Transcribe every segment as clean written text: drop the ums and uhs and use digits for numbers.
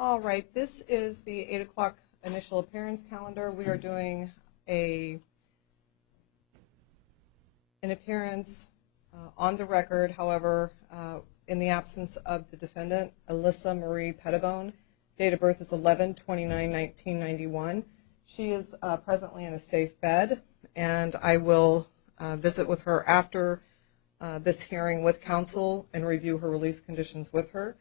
All right, this is the 8 o'clock initial appearance calendar. We are doing an appearance on the record, however, in the absence of the defendant, Alyssa Marie Pettibone. Date of birth is 11/29/1991. She is presently in a safe bed, and I will visit with her after this hearing with counsel and review her release conditions with her.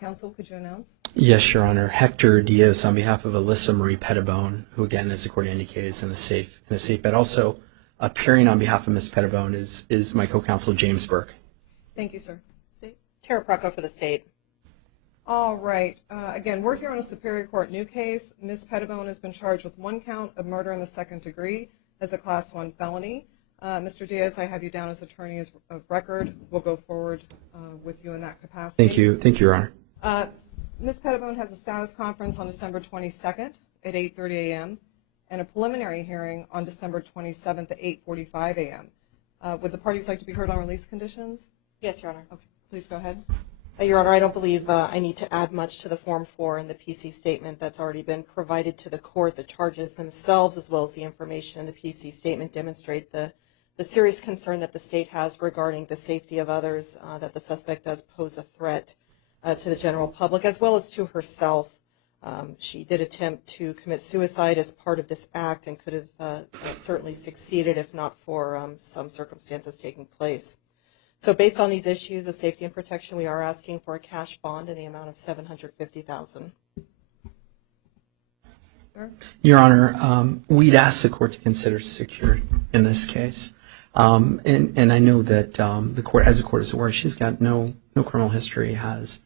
Counsel, could you announce? Yes, Your Honor. Hector Diaz on behalf of Alyssa Marie Pettibone, who again, as the court indicated, is in a safe bed. Also appearing on behalf of Ms. Pettibone is my co-counsel James Burke. Thank you, sir. State. Tara Procco for the state. All right. Again, we're here on a Superior Court new case. Ms. Pettibone has been charged with 1 count of murder in the 2nd degree as a Class 1 felony. Mr. Diaz, I have you down as attorney of record. We'll go forward with you in that capacity. Thank you, Your Honor. Ms. Pettibone has a status conference on December 22nd at 8:30 a.m. and a preliminary hearing on December 27th at 8:45 a.m. Would the parties like to be heard on release conditions? Yes, Your Honor. Okay, please go ahead. Your Honor, I don't believe I need to add much to the Form 4 and the PC statement that's already been provided to the court. The charges themselves, as well as the information in the PC statement, demonstrate the serious concern that the state has regarding the safety of others, that the suspect does pose a threat to the general public, as well as to herself. She did attempt to commit suicide as part of this act and could have certainly succeeded if not for some circumstances taking place. So based on these issues of safety and protection, we are asking for a cash bond in the amount of $750,000. Your Honor, we'd ask the court to consider secured in this case. And I know that the court, as the court is aware, she's got no criminal history, has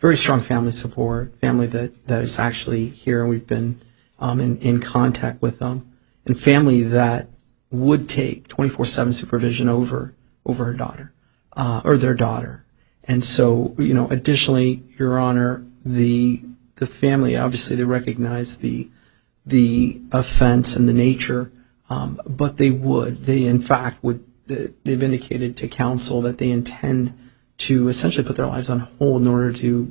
very strong family support, family that is actually here, and we've been in contact with them, and family that would take 24/7 supervision over her daughter, or their daughter. And so, additionally, Your Honor, the family, obviously they recognize the offense and the nature, but they in fact they've indicated to counsel that they intend to essentially put their lives on hold in order to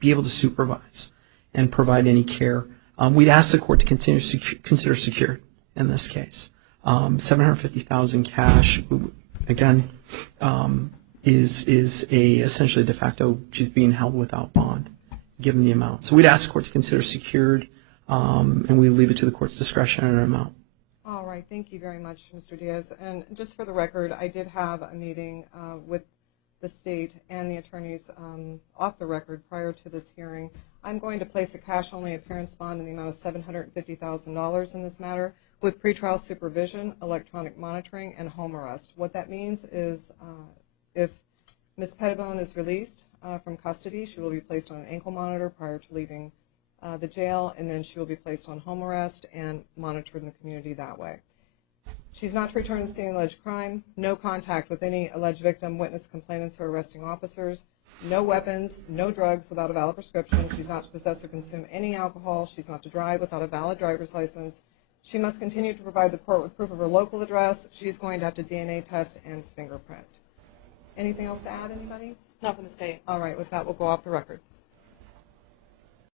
be able to supervise and provide any care. We'd ask the court to consider secured in this case. $750,000 cash, again, is essentially de facto, she's being held without bond, given the amount. So we'd ask the court to consider secured, and we leave it to the court's discretion on our amount. All right, thank you very much, Mr. Diaz. And just for the record, I did have a meeting with the state and the attorneys off the record prior to this hearing. I'm going to place a cash-only appearance bond in the amount of $750,000 in this matter with pretrial supervision, electronic monitoring, and home arrest. What that means is if Ms. Pettibone is released from custody, she will be placed on an ankle monitor prior to leaving the jail, and then she will be placed on home arrest and monitored in the community that way. She's not to return to the scene of the alleged crime, no contact with any alleged victim, witness, complainants, or arresting officers, no weapons, no drugs without a valid prescription. She's not to possess or consume any alcohol. She's not to drive without a valid driver's license. She must continue to provide the court with proof of her local address. She's going to have to DNA test and fingerprint. Anything else to add, anybody? Not from the state. All right, with that, we'll go off the record.